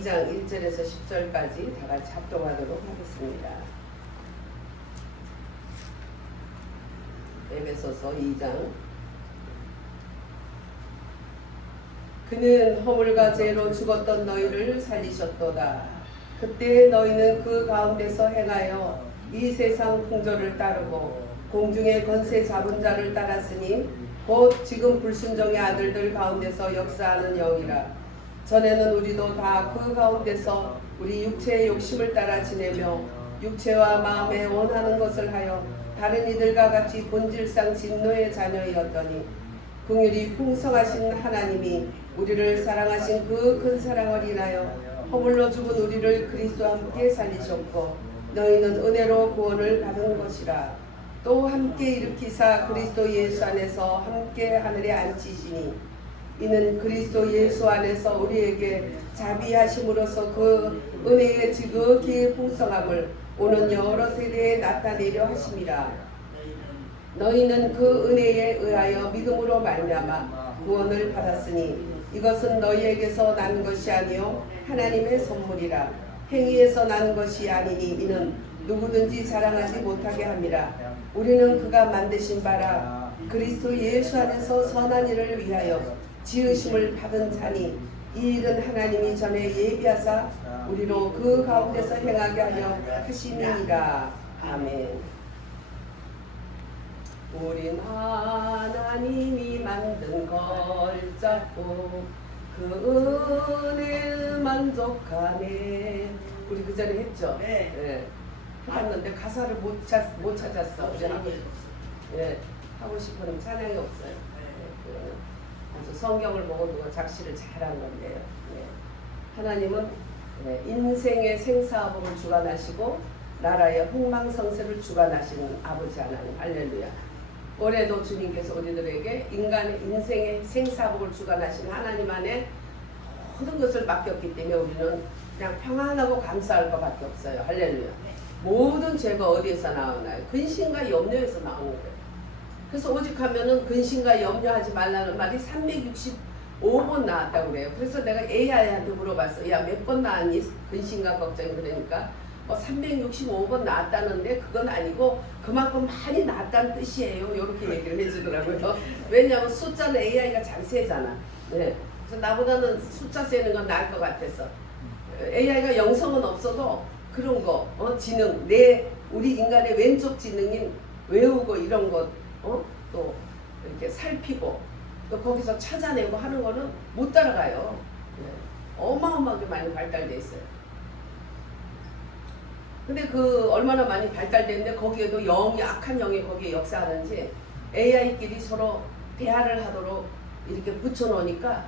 2장 1절에서 10절까지 다 같이 합독하도록 하겠습니다. 에베소서 2장. 그는 허물과 죄로 죽었던 너희를 살리셨도다. 그때 너희는 그 가운데서 행하여 이 세상 풍조를 따르고 공중의 권세 잡은 자를 따랐으니 곧 지금 불순종의 아들들 가운데서 역사하는 영이라. 전에는 우리도 다 그 가운데서 우리 육체의 욕심을 따라 지내며 육체와 마음에 원하는 것을 하여 다른 이들과 같이 본질상 진노의 자녀이었더니 긍휼이 풍성하신 하나님이 우리를 사랑하신 그 큰 사랑을 인하여 허물로 죽은 우리를 그리스도와 함께 살리셨고 너희는 은혜로 구원을 받은 것이라. 또 함께 일으키사 그리스도 예수 안에서 함께 하늘에 앉히시니 이는 그리스도 예수 안에서 우리에게 자비하심으로써 그 은혜의 지극히 풍성함을 오는 여러 세대에 나타내려 하심이라. 너희는 그 은혜에 의하여 믿음으로 말미암아 구원을 받았으니 이것은 너희에게서 난 것이 아니요 하나님의 선물이라. 행위에서 난 것이 아니니 이는 누구든지 자랑하지 못하게 함이라. 우리는 그가 만드신 바라 그리스도 예수 안에서 선한 일을 위하여 지으심을 받은 자니 이 일은 하나님이 전에 예비하사 우리로 그 가운데서 행하게 하려 하심이니라. 아멘. 우린 하나님이 만든 걸 잡고 그 은혜에 만족하네. 우리 그 전에 했죠? 네. 해봤는데 가사를 못 찾았어. 네. 하고 싶은 찬양이 없어요. 아주 성경을 보고 누가 작시를 잘한 건데요. 네. 하나님은 인생의 생사복을 주관하시고 나라의 흥망성쇠를 주관하시는 아버지 하나님. 할렐루야. 올해도 주님께서 우리들에게 인간의 인생의 생사복을 주관하시는 하나님 안에 모든 것을 맡겼기 때문에 우리는 그냥 평안하고 감사할 것밖에 없어요. 할렐루야. 모든 죄가 어디에서 나오나요? 근심과 염려에서 나오는 거예요. 그래서 오직 하면은 근심과 염려하지 말라는 말이 365번 나왔다고 그래요. 그래서 내가 AI한테 물어봤어. 야, 몇 번 나왔니? 근심과 걱정이. 그러니까 365번 나왔다는데 그건 아니고 그만큼 많이 나왔다는 뜻이에요. 이렇게 얘기를 해주더라고요. 왜냐하면 숫자는 AI가 잘 세잖아. 네. 그래서 나보다는 숫자 세는 건 나을 것 같아서. AI가 영성은 없어도 그런 거, 지능, 우리 인간의 왼쪽 지능인 외우고 이런 것, 또 이렇게 살피고 또 거기서 찾아내고 하는 거는 못 따라가요. 네. 어마어마하게 많이 발달돼 있어요. 근데 그 얼마나 많이 발달됐는데 거기에도 영이, 악한 영이 거기에 역사하는지 AI끼리 서로 대화를 하도록 이렇게 붙여놓으니까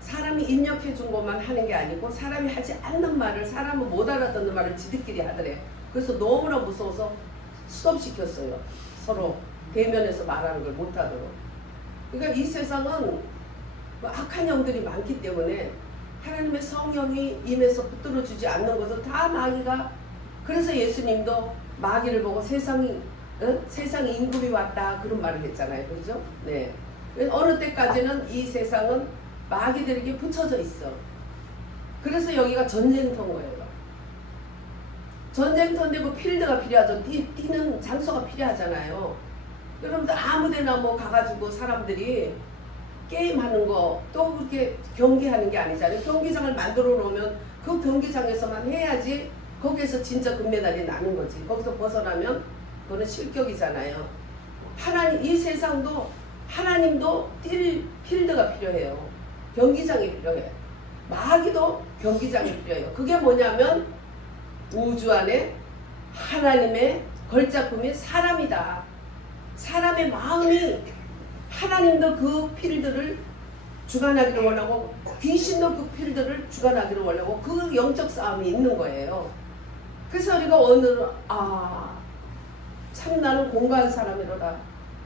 사람이 입력해 준 것만 하는 게 아니고 사람이 하지 않는 말을, 사람은 못 알아듣는 말을 지들끼리 하더래요. 그래서 너무나 무서워서 스톱시켰어요. 서로 대면에서 말하는 걸 못하도록. 그러니까 이 세상은 악한 영들이 많기 때문에 하나님의 성령이 임해서 붙들어주지 않는 것은 다 마귀가. 그래서 예수님도 마귀를 보고 세상 임금이 왔다 그런 말을 했잖아요. 그렇죠? 네. 어느 때까지는 이 세상은 마귀들에게 붙여져 있어. 그래서 여기가 전쟁터인 거예요. 전쟁터인데 그 필드가 필요하죠. 뛰는 장소가 필요하잖아요. 여러분들 아무데나 뭐 가가지고 사람들이 게임하는 거 또 그렇게 경기하는 게 아니잖아요. 경기장을 만들어 놓으면 그 경기장에서만 해야지 거기에서 진짜 금메달이 나는 거지. 거기서 벗어나면 그거는 실격이잖아요. 하나님, 이 세상도 하나님도 뛸 필드가 필요해요. 경기장이 필요해요. 마귀도 경기장이 필요해요. 그게 뭐냐면 우주 안에 하나님의 걸작품이 사람이다. 사람의 마음이 하나님도 그 필드를 주관하기를 원하고 귀신도 그 필드를 주관하기를 원하고 그 영적 싸움이 있는 거예요. 그래서 우리가 오늘은 참 나는 공부한 사람이로다.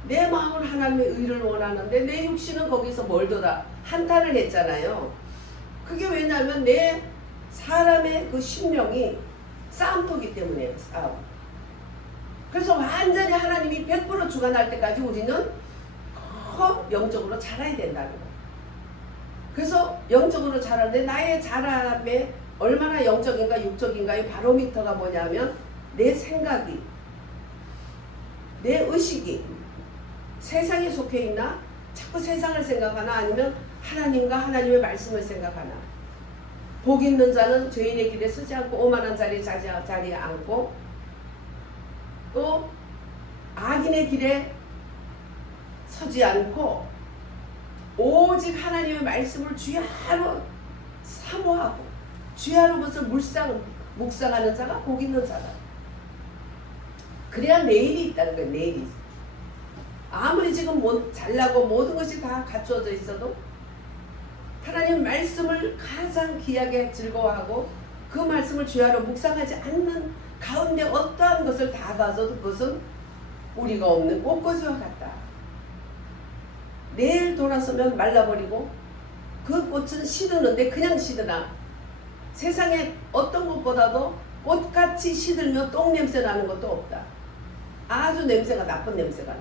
내 마음은 하나님의 의를 원하는데 내 육신은 거기서 멀도다. 한탄을 했잖아요. 그게 왜냐하면 내 사람의 그 심령이 싸움터기 때문이에요. 싸움. 그래서 완전히 하나님이 100% 주관할 때까지 우리는 영적으로 자라야 된다는 거예요. 그래서 영적으로 자라는데 나의 자람에 얼마나 영적인가 육적인가의 바로미터가 뭐냐면 내 생각이, 내 의식이 세상에 속해 있나? 자꾸 세상을 생각하나? 아니면 하나님과 하나님의 말씀을 생각하나? 복 있는 자는 죄인의 길에 서지 않고 오만한 자리에 앉고, 또 악인의 길에 서지 않고 오직 하나님의 말씀을 주야로 사모하고 주야로 것을 묵상하는 자가 복 있는 자다. 그래야 내일이 있다는 거예요. 내일이 있어. 아무리 지금 잘나고 모든 것이 다 갖추어져 있어도 하나님 말씀을 가장 귀하게 즐거워하고 그 말씀을 주야로 묵상하지 않는 가운데 어떠한 것을 다 가져도 그것은 뿌리가 없는 꽃꽂이와 같다. 내일 돌아서면 말라버리고 그 꽃은 시드는데 그냥 시드나 세상에 어떤 것보다도 꽃같이 시들며 똥냄새 나는 것도 없다. 아주 냄새가 나쁜 냄새가 나.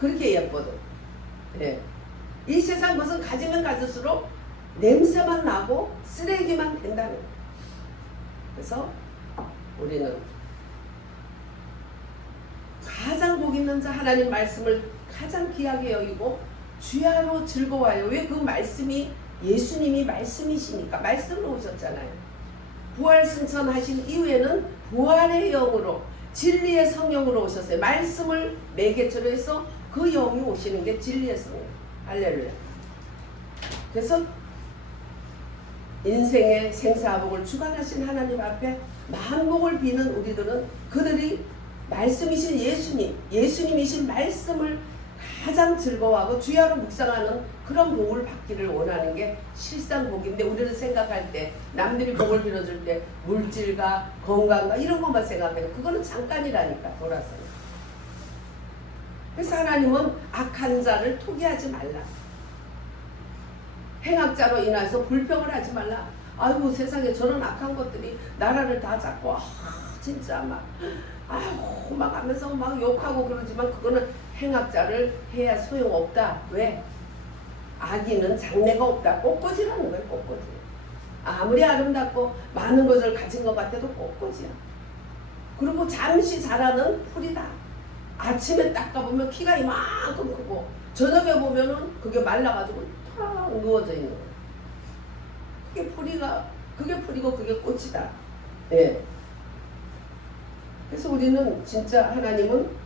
그렇게 예뻐도. 네. 이 세상 것은 가지면 가질수록 냄새만 나고 쓰레기만 된다는 거예요. 그래서 우리는 가장 복 있는 자 하나님 말씀을 가장 귀하게 여기고 주야로 즐거워요. 왜? 그 말씀이 예수님이 말씀이시니까. 말씀으로 오셨잖아요. 부활 승천하신 이후에는 부활의 영으로 진리의 성령으로 오셨어요. 말씀을 매개체로 해서 그 영이 오시는 게 진리의 성령. 할렐루야. 그래서 인생의 생사복을 주관하신 하나님 앞에 만복을 비는 우리들은 그들이 말씀이신 예수님이신 말씀을 가장 즐거워하고 주야로 묵상하는 그런 복을 받기를 원하는 게 실상 복인데, 우리는 생각할 때 남들이 복을 빌어줄 때 물질과 건강과 이런 것만 생각해요. 그거는 잠깐이라니까. 돌아서. 그래서 하나님은 악한 자를 토기하지 말라. 행악자로 인해서 불평을 하지 말라. 아이고 세상에 저런 악한 것들이 나라를 다 잡고 진짜 막 아이고 막 하면서 막 욕하고 그러지만 그거는 행악자를 해야 소용없다. 왜? 악인은 장래가 없다. 꽃꽂이라는 거예요. 꽃꽂이. 아무리 아름답고 많은 것을 가진 것 같아도 꽃꽂이야. 그리고 잠시 자라는 풀이다. 아침에 딱 가보면 키가 이만큼 크고 저녁에 보면은 그게 말라가지고 탁 누워져 있는 거예요. 그게 풀이고 그게 꽃이다. 예. 그래서 우리는 진짜 하나님은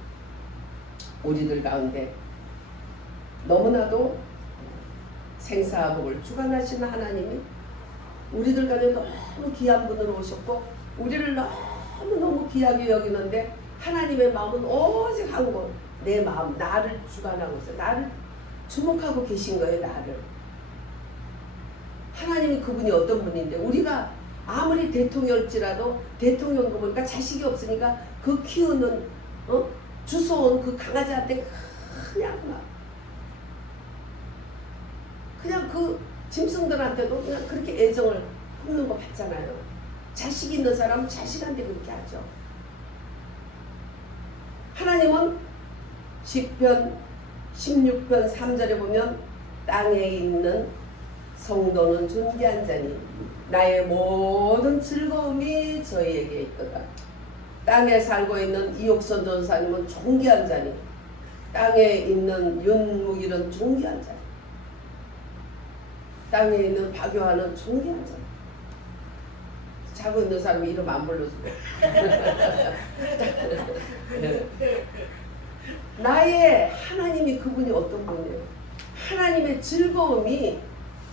우리들 가운데 너무나도 생사복을 주관하시는 하나님이 우리들 가운데 너무 귀한 분으로 오셨고 우리를 너무너무 귀하게 여기는데 하나님의 마음은 오직 한 곳, 내 마음, 나를 주관하고 있어요. 나를 주목하고 계신 거예요. 나를. 하나님이 그분이 어떤 분인데 우리가 아무리 대통령일지라도 대통령 보니까 자식이 없으니까 그 키우는 주워온 그 강아지한테 그냥 그 짐승들한테도 그냥 그렇게 애정을 품는 거 봤잖아요. 자식 있는 사람은 자식한테 그렇게 하죠. 하나님은 시편 16편 3절에 보면 땅에 있는 성도는 존귀한 자니 나의 모든 즐거움이 저희에게 있도다. 땅에 살고 있는 이옥선 전사님은 존귀한 자니 땅에 있는 윤묵일은 존귀한 자니 땅에 있는 박요한은 존귀한 자니. 자고 있는 사람이 이름 안 불러주고 나의 하나님이 그분이 어떤 분이에요? 하나님의 즐거움이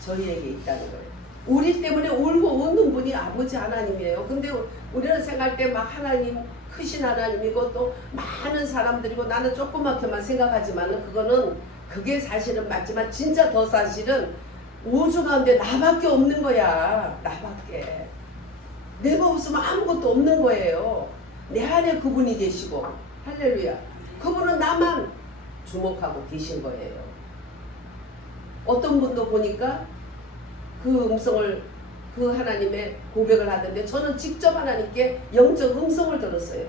저희에게 있다는 거예요. 우리 때문에 울고 웃는 분이 아버지 하나님이에요. 근데 우리는 생각할 때 막 하나님 크신 하나님이고 또 많은 사람들이고 나는 조그맣게만 생각하지만 그게 사실은 맞지만 진짜 더 사실은 우주 가운데 나밖에 없는 거야. 나밖에. 내가 없으면 아무것도 없는 거예요. 내 안에 그분이 계시고 할렐루야. 그분은 나만 주목하고 계신 거예요. 어떤 분도 보니까 그 음성을 그 하나님의 고백을 하던데 저는 직접 하나님께 영적 음성을 들었어요.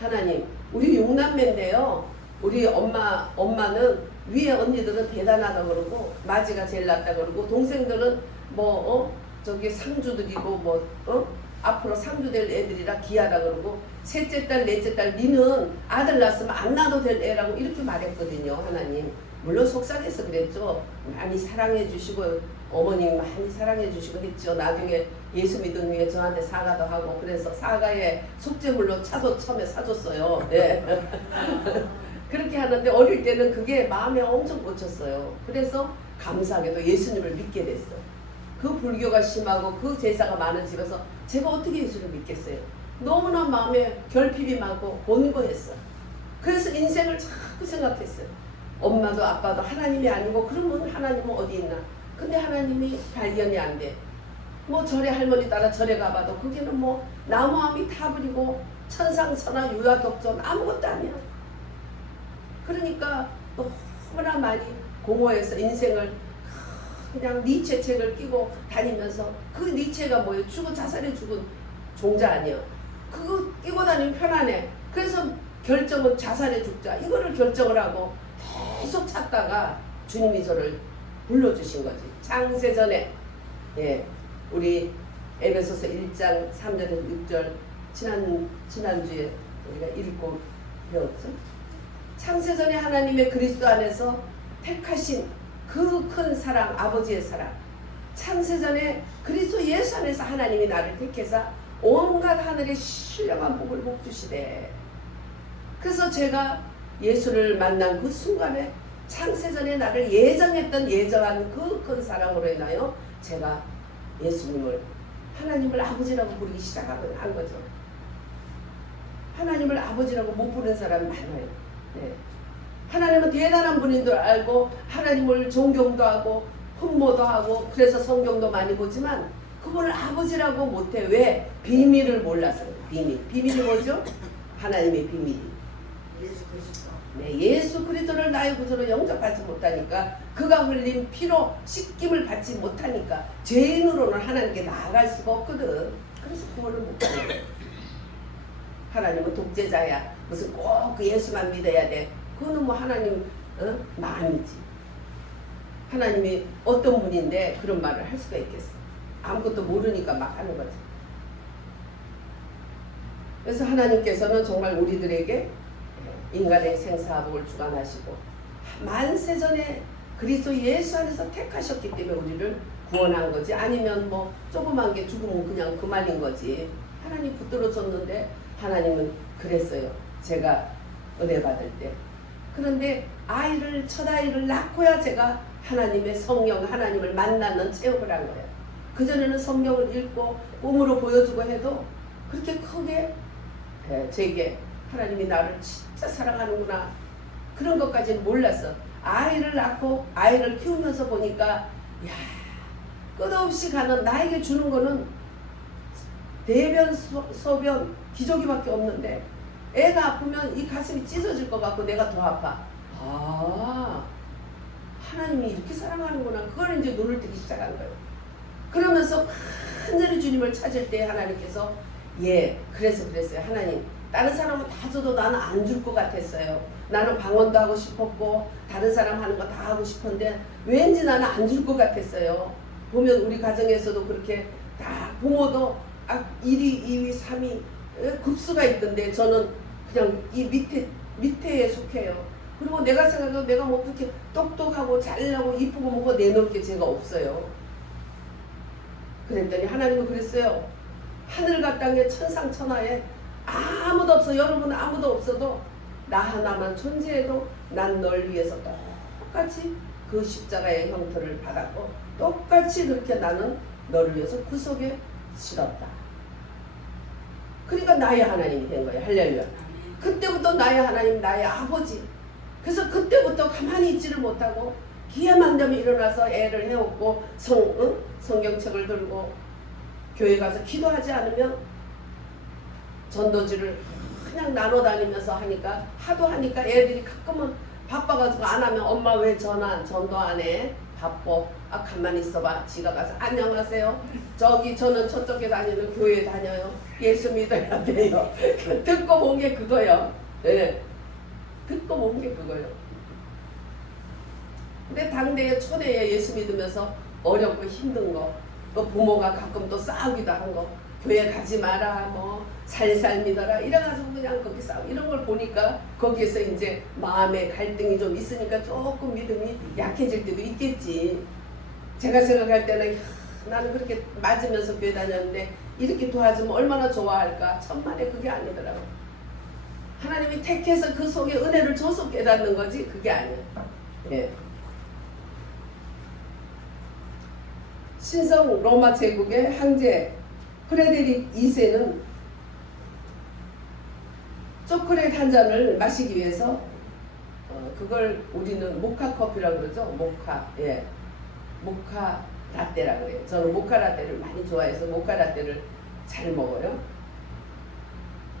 하나님, 우리 6남매인데요. 우리 엄마는 위에 언니들은 대단하다 그러고 마지가 제일 낫다 그러고 동생들은 저기 상주들이고 앞으로 상주 될 애들이라 귀하다 그러고 셋째 딸 넷째 딸 니는 아들 낳았으면 안 낳아도 될 애라고 이렇게 말했거든요. 하나님 물론 속상해서 그랬죠. 많이 사랑해 주시고 어머님 많이 사랑해 주시고 했죠. 나중에 예수 믿은 후에 저한테 사과도 하고 그래서 사과에 속죄물로 차도 처음에 사줬어요. 네. 그렇게 하는데 어릴 때는 그게 마음에 엄청 꽂혔어요. 그래서 감사하게도 예수님을 믿게 됐어요. 그 불교가 심하고 그 제사가 많은 집에서 제가 어떻게 예수를 믿겠어요. 너무나 마음에 결핍이 많고 곤고했어요. 그래서 인생을 자꾸 생각했어요. 엄마도 아빠도 하나님이 아니고 그러면 하나님은 어디 있나. 근데 하나님이 발견이 안 돼. 절에 할머니 따라 절에 가봐도 거기는 나무함이 타버리고 천상천하 유아독존 아무것도 아니야. 그러니까 너무나 많이 공허해서 인생을 그냥 니체 책을 끼고 다니면서 그 니체가 뭐예요? 죽어 자살해 죽은 종자 아니에요. 그거 끼고 다니면 편안해. 그래서 결정은 자살해 죽자. 이거를 결정을 하고 계속 찾다가 주님이 저를 불러주신 거지. 창세전에 우리 에베소서 1장 3절에서 6절 지난주에 우리가 읽고 배웠죠. 창세전에 하나님의 그리스도 안에서 택하신 그 큰 사랑, 아버지의 사랑. 창세전에 그리스도 예수 안에서 하나님이 나를 택해서 온갖 하늘의 신령한 복을 복주시되. 그래서 제가 예수를 만난 그 순간에 창세전에 나를 예정한 그 큰 사랑으로 인하여 제가 예수님을 하나님을 아버지라고 부르기 시작한 거죠. 하나님을 아버지라고 못 부르는 사람이 많아요. 네. 하나님은 대단한 분인 줄 알고 하나님을 존경도 하고 흠모도 하고 그래서 성경도 많이 보지만 그분을 아버지라고 못해. 왜? 비밀을 몰라서. 비밀이 뭐죠? 하나님의 비밀이. 예수 그리스도. 네, 예수 그리스도를 나의 구주로 영접하지 못하니까 그가 흘린 피로 씻김을 받지 못하니까 죄인으로는 하나님께 나아갈 수가 없거든. 그래서 그거를 못 가는 거예요. 하나님은 독재자야. 무슨 꼭 그 예수만 믿어야 돼. 그거는 하나님 마음이지. 하나님이 어떤 분인데 그런 말을 할 수가 있겠어. 아무것도 모르니까 막 하는 거지. 그래서 하나님께서는 정말 우리들에게 인간의 생사복을 주관하시고 만세전에 그리스도 예수 안에서 택하셨기 때문에 우리를 구원한 거지. 아니면 조그만 게 죽으면 그냥 그만인 거지. 하나님 붙들어 줬는데 하나님은 그랬어요. 제가 은혜 받을 때. 그런데 첫 아이를 낳고야 제가 하나님의 성령, 하나님을 만나는 체험을 한 거예요. 그전에는 성경을 읽고 꿈으로 보여주고 해도 그렇게 크게 제게 하나님이 나를 진짜 사랑하는구나 그런 것까지는 몰랐어. 아이를 낳고 아이를 키우면서 보니까 끝없이 가는 나에게 주는 거는 대변, 소변, 기저귀밖에 없는데 애가 아프면 이 가슴이 찢어질 것 같고 내가 더 아파. 하나님이 이렇게 사랑하는구나. 그걸 이제 눈을 뜨기 시작한 거예요. 그러면서 완전히 주님을 찾을 때 하나님께서 그래서 그랬어요. 하나님 다른 사람은 다 줘도 나는 안 줄 것 같았어요. 나는 방언도 하고 싶었고 다른 사람 하는 거 다 하고 싶었는데 왠지 나는 안 줄 것 같았어요. 보면 우리 가정에서도 그렇게 다 부모도 1위, 2위, 3위 급수가 있던데 저는 그냥 이 밑에에 속해요. 그리고 내가 생각해도 내가 그렇게 똑똑하고 잘나고 이쁘고 뭐고 내놓을 게 제가 없어요. 그랬더니 하나님은 그랬어요. 하늘과 땅에 천상천하에 아무도 없어. 여러분 아무도 없어도 나 하나만 존재해도 난 널 위해서 똑같이 그 십자가의 형태를 받았고 똑같이 그렇게 나는 너를 위해서 구속에 실었다. 그러니까 나의 하나님이 된 거예요. 할렐루야. 그때부터 나의 하나님, 나의 아버지. 그래서 그때부터 가만히 있지를 못하고 기회만 되면 일어나서 애를 해왔고 성경책을 들고 교회 가서 기도하지 않으면 전도지를 그냥 나눠 다니면서 하니까 하도 하니까 애들이 가끔은 바빠가지고 안 하면 엄마 왜 전도 안 해? 바빠. 가만히 있어봐. 지가 가서 안녕하세요. 저는 저쪽에 다니는 교회 다녀요. 예수 믿어야 돼요. 듣고 본 게 그거요. 네. 듣고 본 게 그거예요. 근데 당대에 초대에 예수 믿으면서 어렵고 힘든 거, 또 부모가 가끔 또 싸우기도 한 거, 교회 가지 마라, 뭐 살살 믿어라 이래가지고 그냥 거기 싸우 이런 걸 보니까 거기에서 이제 마음의 갈등이 좀 있으니까 조금 믿음이 약해질 때도 있겠지. 제가 생각할 때는 나는 그렇게 맞으면서 교회 다녔는데 이렇게 도와주면 얼마나 좋아할까. 천만에 그게 아니더라고. 하나님이 택해서 그 속에 은혜를 줘서 깨닫는 거지 그게 아니야. 예. 신성 로마 제국의 황제 프레데릭 2세는 초콜릿 한 잔을 마시기 위해서 그걸 우리는 모카 커피라고 그러죠. 모카, 예, 모카 라떼라고 그래요. 저는 모카 라떼를 많이 좋아해서 모카 라떼를 잘 먹어요.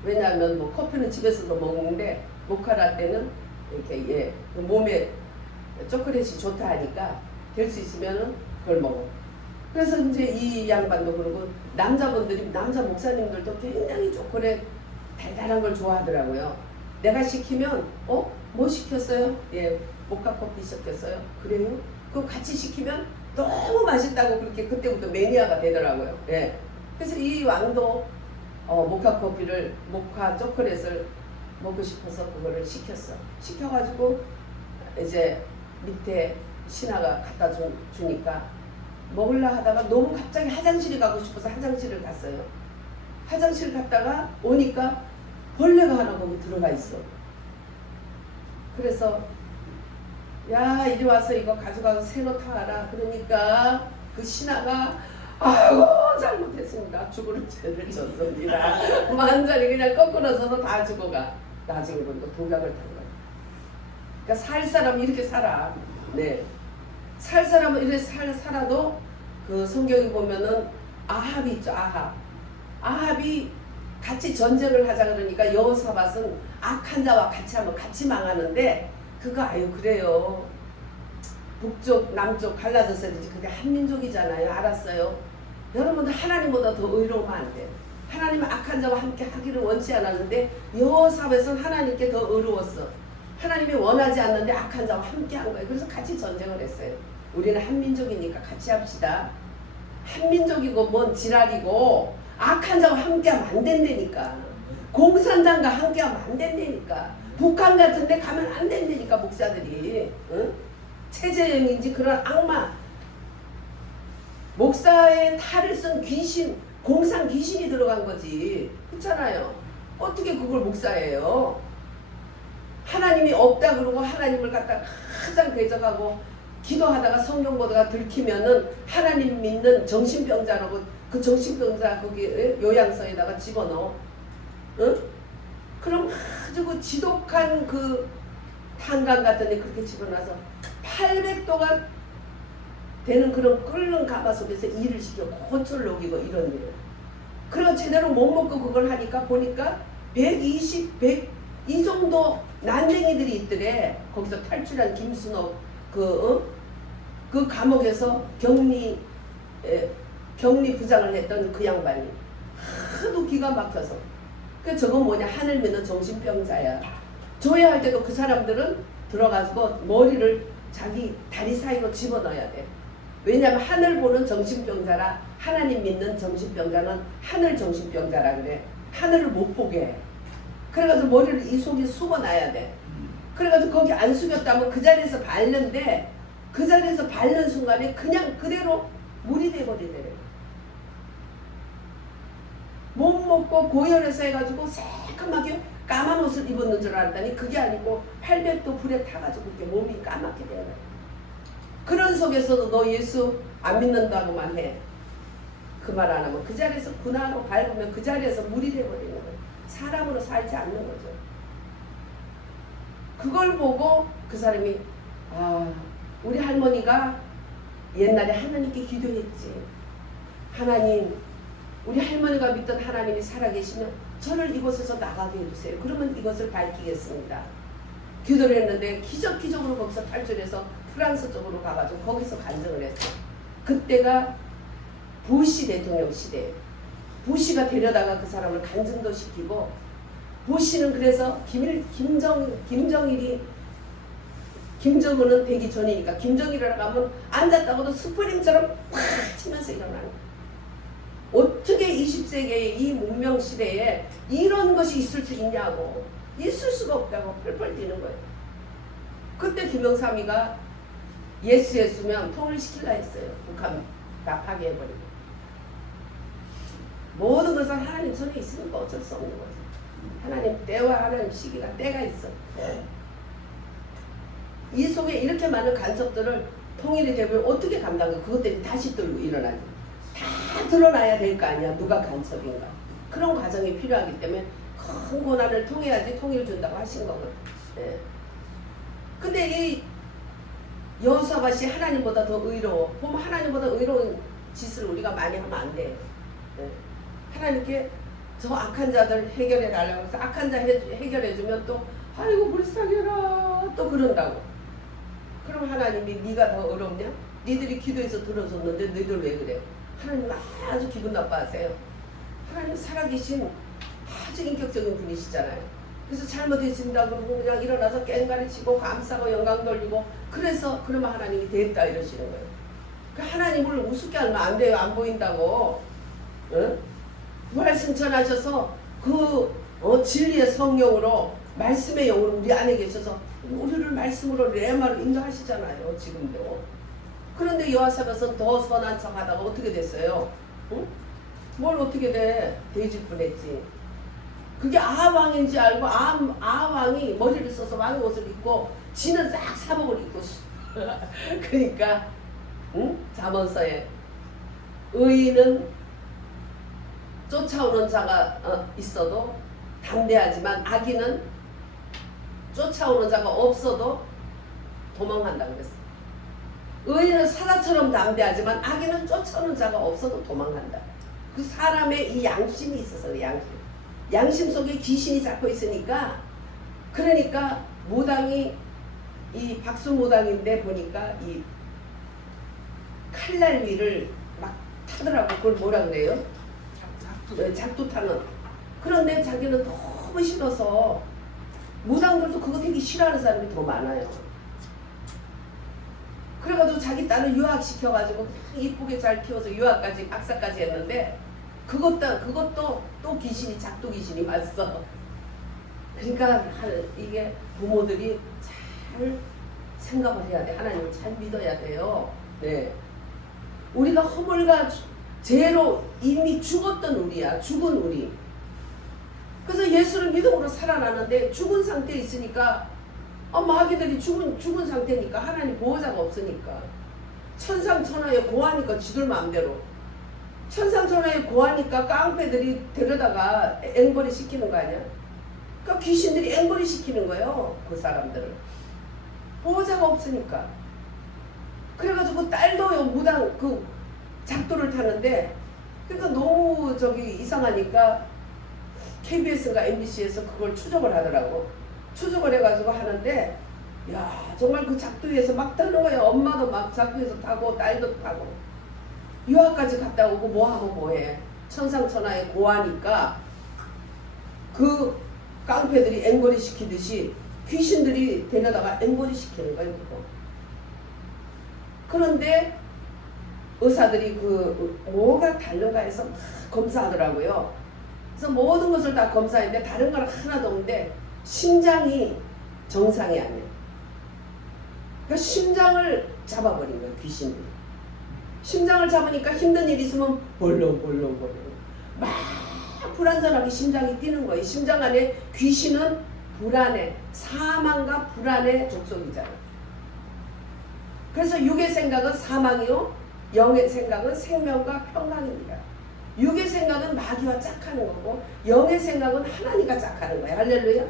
왜냐하면 뭐 커피는 집에서도 먹는데 모카 라떼는 이렇게 예, 그 몸에 초콜릿이 좋다 하니까 될 수 있으면은 그걸 먹어. 그래서 이제 이 양반도 그러고 남자분들이 남자 목사님들도 굉장히 초콜릿 달달한 걸 좋아하더라고요. 내가 시키면 뭐 시켰어요? 예, 모카 커피 시켰어요. 그래요? 그럼 같이 시키면 너무 맛있다고 그렇게 그때부터 매니아가 되더라고요. 예. 그래서 이 왕도 모카 커피를 모카 초콜릿을 먹고 싶어서 그거를 시켰어. 시켜가지고 이제 밑에 신하가 갖다 주니까 먹으려 하다가 너무 갑자기 화장실에 가고 싶어서 화장실을 갔어요. 화장실 갔다가 오니까 벌레가 하나 거기 들어가 있어. 그래서 야 이리 와서 이거 가져가서 새로 타와라. 그러니까 그 신하가 아이고 잘못했습니다. 죽을 죄를 졌습니다. 완전히 그냥 거꾸러져서 다 죽어가. 나중에 보니까 독약을 탄 거야. 그러니까 살 사람은 이렇게 살아. 네. 살 사람은 이렇게 살아도 그 성경에 보면은 아합이 있죠. 아합이 같이 전쟁을 하자 그러니까 여호사밧은 악한 자와 같이 하면 같이 망하는데 그거 아유 그래요. 북쪽 남쪽 갈라져서 이제 그게 한민족이잖아요. 알았어요. 여러분들 하나님보다 더 의로우면 안 돼. 하나님은 악한 자와 함께 하기를 원치 않았는데 여호사밧은 하나님께 더 의로웠어. 하나님이 원하지 않는데 악한 자와 함께 한 거예요. 그래서 같이 전쟁을 했어요. 우리는 한민족이니까 같이 합시다. 한민족이고 뭔 지랄이고 악한 자와 함께하면 안 된다니까. 공산당과 함께하면 안 된다니까. 북한 같은 데 가면 안 된다니까 목사들이. 응? 체제형인지 그런 악마. 목사의 탈을 쓴 귀신, 공산 귀신이 들어간 거지. 그렇잖아요. 어떻게 그걸 목사예요? 하나님이 없다 그러고 하나님을 갖다 가장 대적하고 기도하다가 성경 보다가 들키면은 하나님 믿는 정신병자라고 그 정신병자 거기 요양서에다가 집어넣어. 응? 그럼 아주 그 지독한 그 탄광 같은 데 그렇게 집어넣어서 800도가 되는 그런 끓는 가마솥에서 일을 시켜 고철 녹이고 이런 일을. 그리고 제대로 못 먹고 그걸 하니까 보니까 120, 이 정도 난쟁이들이 있더래. 거기서 탈출한 김순옥 그 감옥에서 격리 부장을 했던 그 양반이 하도 기가 막혀서. 그 저건 뭐냐 하늘 믿는 정신병자야. 조회할 때도 그 사람들은 들어가서 머리를 자기 다리 사이로 집어넣어야 돼. 왜냐하면 하늘 보는 정신병자라. 하나님 믿는 정신병자는 하늘 정신병자라 그래. 하늘을 못 보게 해. 그래가지고 머리를 이 속에 숙어놔야 돼. 그래가지고 거기 안 숙였다면 그 자리에서 밟는데 그 자리에서 밟는 순간에 그냥 그대로 물이 돼버리더래. 못 먹고 고열해서 해가지고 새까맣게 까만 옷을 입었는 줄 알았더니 그게 아니고 800도 불에 타가지고 그렇게 몸이 까맣게 되어요. 그런 속에서도 너 예수 안 믿는다고만 해. 그 말 안 하면 그 자리에서 군화로 밟으면 그 자리에서 물이 돼버리는 거예요. 사람으로 살지 않는 거죠. 그걸 보고 그 사람이 우리 할머니가 옛날에 하나님께 기도했지. 하나님, 우리 할머니가 믿던 하나님이 살아계시면 저를 이곳에서 나가게 해주세요. 그러면 이것을 밝히겠습니다. 기도를 했는데 기적으로 거기서 탈출해서 프랑스 쪽으로 가가지고 거기서 간증을 했어. 그때가 부시 대통령 시대예요. 부시가 데려다가 그 사람을 간증도 시키고 보시는 그래서 김정은은 되기 전이니까 김정일이라고 하면 앉았다고도 스프링처럼 팍 치면서 일어나는 거예요. 어떻게 20세기의 이 문명 시대에 이런 것이 있을 수 있냐고. 있을 수가 없다고 펄펄 뛰는 거예요. 그때 김영삼이가 예수면 통일시키려 했어요. 북한 다 파괴해버리고. 모든 것은 하나님 손에 있으니까 어쩔 수 없는 거죠. 하나님 때와 하나님 시기가 때가 있어. 이 속에 이렇게 많은 간섭들을 통일이 되면 어떻게 감당해? 그것들이 다시 또 일어나지. 다 드러나야 될 거 아니야. 누가 간섭인가. 그런 과정이 필요하기 때문에 큰 고난을 통해야지 통일을 준다고 하신 거거든. 예. 근데 이 여호사밧이 하나님보다 더 의로워. 보면 하나님보다 의로운 짓을 우리가 많이 하면 안 돼. 예. 하나님께 저 악한 자들 해결해 달라고 해서 악한 자 해결해 주면 또 아이고 불쌍해라 또 그런다고. 그럼 하나님이 네가 더 어렵냐? 니들이 기도해서 들어줬는데 너희들 왜 그래? 하나님 아주 기분 나빠하세요. 하나님 살아계신 아주 인격적인 분이시잖아요. 그래서 잘못했습니다 그러고 그냥 일어나서 깽가리 치고 감싸고 영광 돌리고 그래서 그러면 하나님이 됐다 이러시는 거예요. 그 하나님을 우습게 하면 안 돼요. 안 보인다고. 응? 말씀 전하셔서 그 진리의 성령으로 말씀의 영으로 우리 안에 계셔서 우리를 말씀으로 레마로 인도하시잖아요. 지금도. 그런데 여호사밧은 더 선한 척 하다가 어떻게 됐어요? 응? 뭘 어떻게 돼? 돼질 뻔했지. 그게 아왕인지 알고 아왕이 머리를 써서 왕의 옷을 입고 지는 싹 사복을 입고 그러니까 응? 잠언서에 의인은 쫓아오는 자가 있어도 담대하지만 악인은 쫓아오는 자가 없어도 도망한다고 그랬어. 의인은 사자처럼 담대하지만 악인은 쫓아오는 자가 없어도 도망한다. 그 사람의 이 양심이 있어서 양심 속에 귀신이 잡고 있으니까 그러니까 무당이 이 박수무당인데 보니까 이 칼날 위를 막 타더라고. 그걸 뭐라 그래요? 작두 타는. 그런데 자기는 너무 싫어서 무당들도 그거 되게 싫어하는 사람이 더 많아요. 그래가지고 자기 딸을 유학시켜가지고 이쁘게 잘 키워서 유학까지 박사까지 했는데 그것도 또 귀신이 작두 귀신이 왔어. 그러니까 이게 부모들이 잘 생각을 해야 돼. 하나님을 잘 믿어야 돼요. 네. 우리가 허물과 죄로 이미 죽었던 우리야. 죽은 우리. 그래서 예수를 믿음으로 살아나는데 죽은 상태에 있으니까 마귀들이 죽은 상태니까 하나님 보호자가 없으니까 천상천하에 고하니까 지들 마음대로 천상천하에 고하니까 깡패들이 데려다가 앵벌이 시키는 거 아니야? 그러니까 귀신들이 앵벌이 시키는 거예요. 그 사람들을. 보호자가 없으니까. 그래가지고 딸도 무당 그 작두를 타는데 그러니까 너무 이상하니까 KBS인가 MBC에서 그걸 추적을 하더라고. 추적을 해가지고 하는데 야 정말 그 작두에서 막 타는 거야. 엄마도 막 작두에서 타고 딸도 타고 유학까지 갔다 오고 뭐하고 뭐해. 천상천하에 고하니까 그 깡패들이 앵벌이 시키듯이 귀신들이 데려다가 앵벌이 시키는 거예요. 그거. 그런데 의사들이 뭐가 다른가 해서 막 검사하더라고요. 그래서 모든 것을 다 검사했는데 다른 건 하나도 없는데 심장이 정상이 아니에요. 그러니까 심장을 잡아버린 거예요. 귀신들이. 심장을 잡으니까 힘든 일이 있으면 벌렁벌렁 막 불안전하게 심장이 뛰는 거예요. 심장 안에 귀신은 불안해. 사망과 불안의 족속이잖아요. 그래서 육의 생각은 사망이요 영의 생각은 생명과 평강입니다. 육의 생각은 마귀와 짝하는 거고 영의 생각은 하나님과 짝하는 거예요. 할렐루야.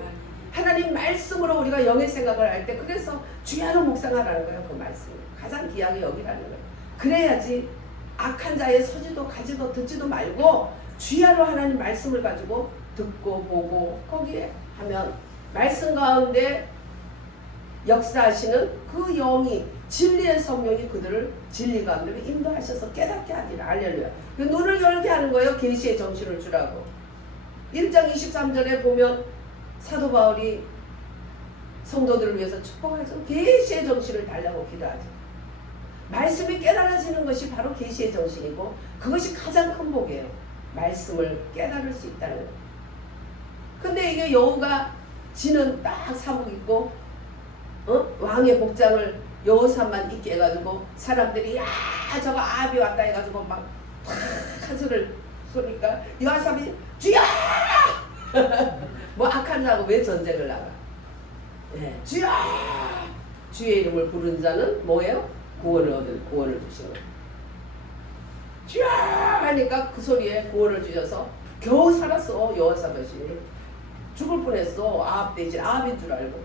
하나님 말씀으로 우리가 영의 생각을 할 때 그래서 주야로 묵상하라는 거예요. 그 말씀을 가장 귀하게 여기라는 거예요. 그래야지 악한 자의 서지도 가지도 듣지도 말고 주야로 하나님 말씀을 가지고 듣고 보고 거기에 하면 말씀 가운데 역사하시는 그 영이 진리의 성령이 그들을 진리 가운데로 인도하셔서 깨닫게 하리라. 할렐루야. 눈을 열게 하는 거예요. 계시의 정신을 주라고. 1장 23절에 보면 사도 바울이 성도들을 위해서 축복하죠. 계시의 정신을 달라고 기도하죠. 말씀이 깨달아지는 것이 바로 계시의 정신이고 그것이 가장 큰 복이에요. 말씀을 깨달을 수 있다는 거예요. 근데 이게 여우가 지는 딱 사복 입고 왕의 복장을 여호사만 입게 해가지고 사람들이 야 저거 아비 왔다 해가지고 막 한 소리를 쏘니까 여호사람이 주야 뭐 악한 자하고 왜 전쟁을 나가? 예, 주야 주의 이름을 부른 자는 뭐예요? 구원을 주시는 거예요. 주야 하니까 그 소리에 구원을 주셔서 겨우 살았어. 여호사밧이 죽을 뻔했어. 아합 대신 아합인 줄 알고.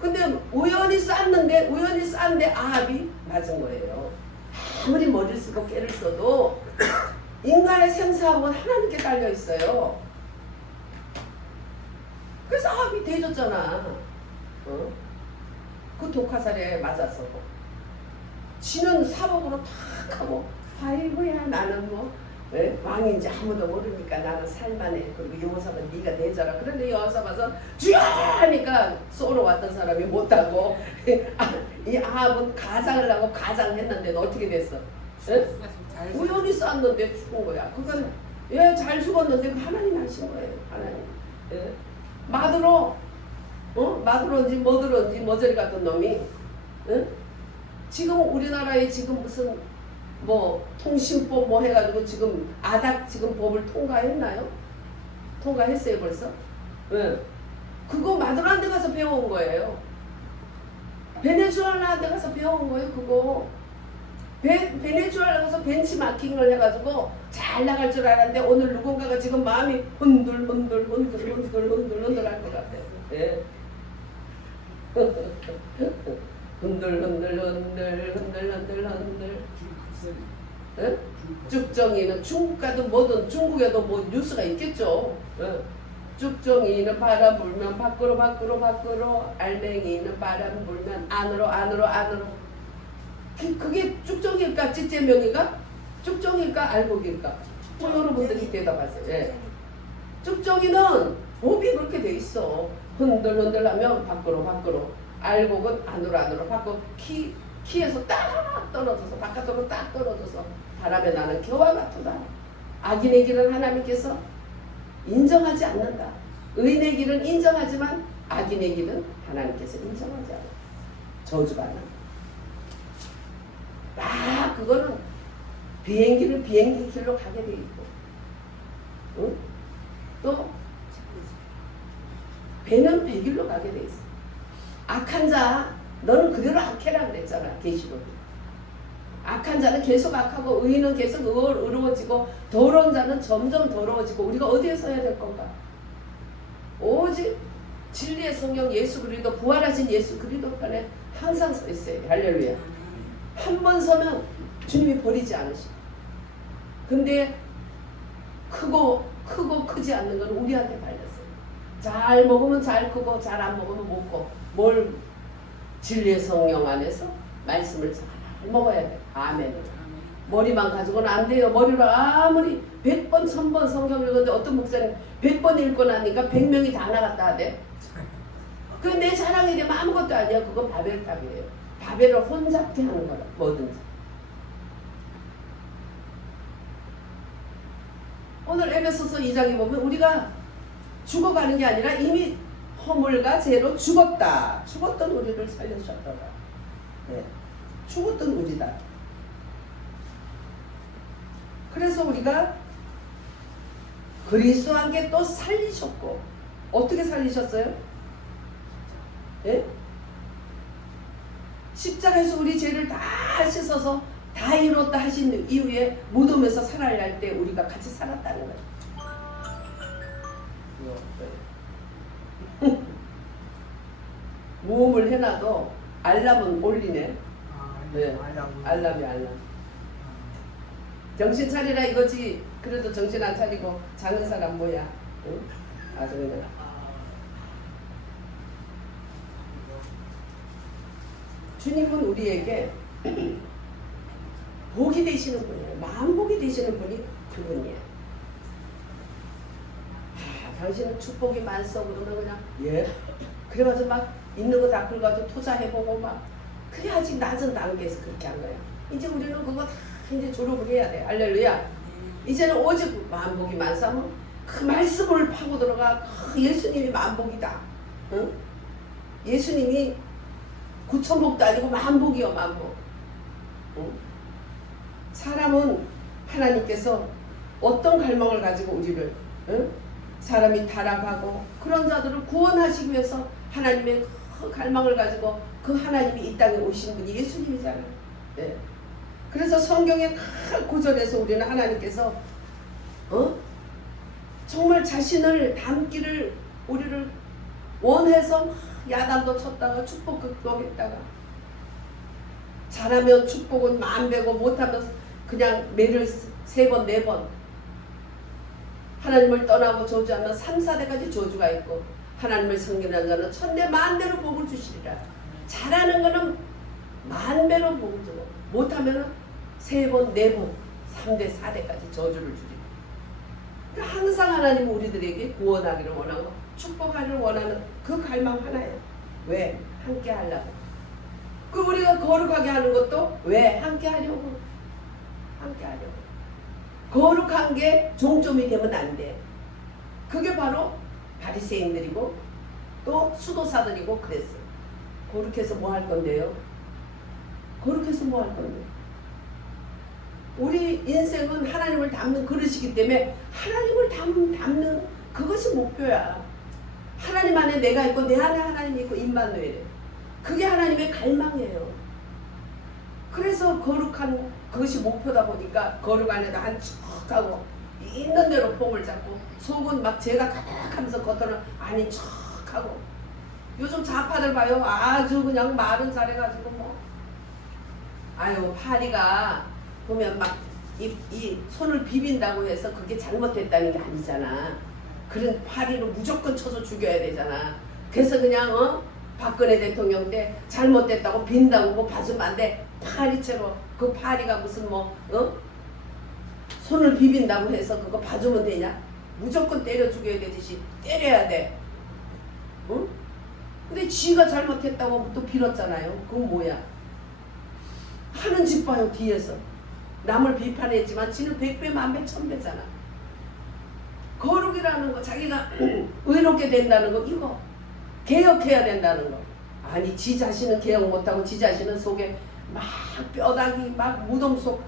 근데 우연히 쌌는데 아합이 맞은 거예요. 아무리 머리를 쓰고 깨를 써도 인간의 생사하고는 하나님께 달려 있어요. 그래서 아합이 대줬잖아. 그 독화살에 맞아서 지는 사복으로 탁 하고 아이고야 나는 뭐 왕인지 아무도 모르니까 나는 살만해. 그리고 여호사밧 네가 대져라. 그런데 여호사밧은 주여 하니까 쏘러 왔던 사람이 못하고 이 아합은 가장을 하고 가장했는데도 어떻게 됐어? 우연히 쐈는데 죽은 거야. 그건 잘 죽었는데 그 하나님 하신 거예요. 하나님. 마두런지 뭐들런지 머저리 같은 놈이 지금 우리나라에 지금 무슨 뭐 통신법 뭐 해가지고 지금 아닥 지금 법을 통과했나요? 통과했어요 벌써? 그거 마누라한테 가서 배워온 거예요. 베네수엘라한테 가서 배워온 거예요 그거. 베네수엘라 가서 벤치마킹을 해가지고 잘 나갈 줄 알았는데 오늘 누군가가 지금 마음이 흔들 할 것 같아요. 예. 흔들. 예? 쭉정이는 중국 가도 뭐든 중국에도 뭐 뉴스가 있겠죠. 예. 쭉정이는 바람 불면 밖으로 알맹이는 바람 불면 안으로 그게 쭉정일까 찌째명이가 쭉정일까 알곡일까 뭐 여러분들이 대답하세요. 예. 쭉정이는 법이 그렇게 돼 있어. 흔들하면 밖으로 알곡은 안으로 밖으로 키에서 딱 떨어져서 바깥으로 딱 떨어져서 바람에 나는 겨와 같도다. 악인의 길은 하나님께서 인정하지 않는다. 의인의 길은 인정하지만 악인의 길은 하나님께서 인정하지 않아. 저주받는. 그거는 비행기는 비행기 길로 가게 돼 있고, 또 배는 배길로 가게 돼 있어. 악한 자, 너는 그대로 악해라 그랬잖아 계시록이. 악한 자는 계속 악하고 의인은 계속 의로워지고 더러운 자는 점점 더러워지고 우리가 어디에 서야 될 건가? 오직 진리의 성령 예수 그리스도 부활하신 예수 그리스도 편에 항상 서 있어야 돼. 할렐루야. 한 번 서면 주님이 버리지 않으시고. 근데 크지 않는 건 우리한테 달렸어요. 잘 먹으면 잘 크고 잘 안 먹으면 못 커. 뭘 진리의 성령 안에서 말씀을 잘 먹어야 돼. 아멘. 머리만 가지고는 안 돼요. 머리로 아무리 100번 1000번 성경 읽었는데 어떤 목사님 100번 읽고 나니까 100명이 다 나갔다 하대. 그 내 자랑이 되면 아무것도 아니야. 그건 바벨탑이에요. 바벨을 혼잡게 하는 거라. 뭐든지. 오늘 에베소서 2장에 보면 우리가 죽어가는 게 아니라 이미 허물과 죄로 죽었던 우리를 살려주셨더라. 네. 죽었던 우리다. 그래서 우리가 그리스도와 함께 또 살리셨고, 어떻게 살리셨어요? 네? 십자가에서 우리 죄를 다 씻어서 다 이뤘다 하신 이후에 무덤에서 살아날 때 우리가 같이 살았다는 거죠. 모험을 해놔도 알람은 올리네. 네. 알람. 정신 차리라 이거지. 그래도 정신 안 차리고 자는 사람 뭐야? 응? 아주 그냥. 주님은 우리에게 복이 되시는 분이에요. 만복이 되시는 분이 그분이에요. 당신은 축복이 많소 그러면 그냥 예. 그래가지고 막 있는 거 다 긁어가지고 투자해보고 막 그래야지 낮은 단계에서 그렇게 한 거야. 이제 우리는 그거 다 이제 졸업을 해야 돼. 할렐루야. 이제는 오직 만복이 많사면 그 말씀을 파고 들어가 예수님이 만복이다. 응? 예수님이 9천복도 아니고 만복이요 만복. 응? 사람은 하나님께서 어떤 갈망을 가지고 우리를 응? 사람이 타락하고 그런 자들을 구원하시기 위해서 하나님의 그 갈망을 가지고 그 하나님이 이 땅에 오신 분이 예수님이잖아요. 네. 그래서 성경의 각 구절에서 우리는 하나님께서 정말 자신을 담기를 우리를 원해서 야단도 쳤다가 축복 극복했다가 잘하면 축복은 10,000배고 못하면 그냥 매를 3번 4번 하나님을 떠나고 저주하면 3, 4대까지 저주가 있고 하나님을 섬기는 자는 1000대 10,000대로 복을 주시리라. 잘하는 거는 10,000배로 복을 주고 못하면 3번 4번 3대 4대까지 저주를 주리라. 그러니까 항상 하나님은 우리들에게 구원하기를 원하고 축복하기를 원하는 그 갈망 하나예요. 왜? 함께 하려고. 그 우리가 거룩하게 하는 것도 왜? 함께 하려고. 함께 하려고. 거룩한 게 종점이 되면 안 돼. 그게 바로 바리새인들이고 또 수도사들이고 그랬어요. 거룩해서 뭐 할 건데요? 거룩해서 뭐 할 건데? 우리 인생은 하나님을 닮는 그릇이기 때문에 하나님을 닮는 그것이 목표야. 하나님 안에 내가 있고 내 안에 하나님이 있고 임마누엘이에요. 그게 하나님의 갈망이에요. 그래서 거룩한 그것이 목표다 보니까 거룩 안에도 한척하고 있는 대로 폼을 잡고 속은 막 죄가 가득하면서 겉으로는 아닌 척하고 요즘 좌파들 봐요. 아주 그냥 말은 잘해가지고 뭐 아유 파리가 보면 막 이 손을 비빈다고 해서 그게 잘못됐다는 게 아니잖아. 그런 파리를 무조건 쳐서 죽여야 되잖아. 그래서 그냥 박근혜 대통령 때 잘못됐다고 빈다고 뭐 봐주면 안 돼. 파리채로 그 파리가 무슨 손을 비빈다고 해서 그거 봐주면 되냐? 무조건 때려 죽여야 되듯이 때려야 돼. 응? 근데 지가 잘못했다고 또 빌었잖아요. 그건 뭐야? 하는 짓 봐요 뒤에서. 남을 비판했지만 지는 100배, 1000배, 1000배잖아. 거룩이라는 거 자기가 의롭게 된다는 거 이거 개혁해야 된다는 거. 아니 지 자신은 개혁 못하고 지 자신은 속에 막 뼈다귀 막 무덤 속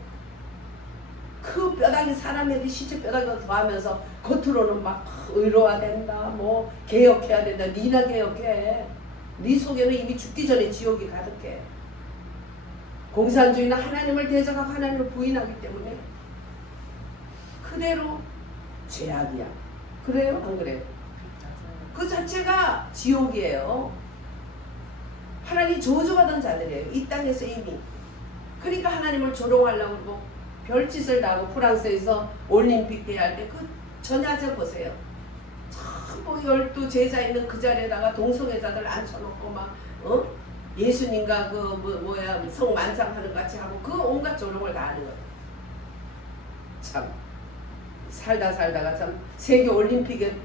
그 뼈다귀 사람에게 시체 뼈다귀가 더하면서 겉으로는 막 의로워야 된다 뭐 개혁해야 된다. 니나 개혁해. 네 속에는 이미 죽기 전에 지옥이 가득해. 공산주의는 하나님을 대적하고 하나님을 부인하기 때문에 그대로 죄악이야. 그래요? 안 그래요? 그 자체가 지옥이에요. 하나님 저주받은 자들이에요. 이 땅에서 이미. 그러니까 하나님을 조롱하려고 그러고 별짓을 다 하고 프랑스에서 올림픽 대회 할 때 그 전야제 보세요. 전부 12 제자 있는 그 자리에다가 동성애자들 앉혀놓고 막 예수님과 그 성만장하는 같이 하고 그 온갖 조롱을 다 하는 거예요. 참 살다가 참 세계 올림픽에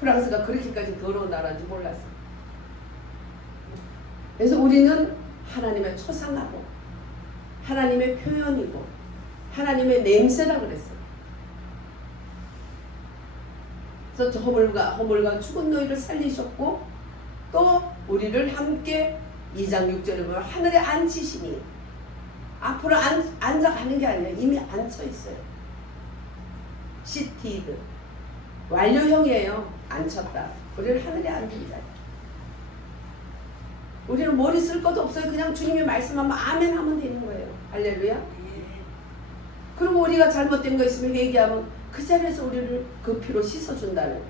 프랑스가 그렇게까지 더러운 나라인지 몰랐어. 그래서 우리는 하나님의 초상하고 하나님의 표현이고 하나님의 냄새라 그랬어요. 그래서 허물과 죽은 너희를 살리셨고 또 우리를 함께 2장 6절에 보면 하늘에 앉히시니 앞으로 앉아가는 게 아니라 이미 앉혀 있어요. 시티드 완료형이에요. 앉혔다. 우리를 하늘에 앉은 자예요. 우리는 머리 쓸 것도 없어요. 그냥 주님의 말씀하면 아멘 하면 되는 거예요. 할렐루야. 그리고 우리가 잘못된 거 있으면 회개하면 그 자리에서 우리를 그 피로 씻어준다는 거예요.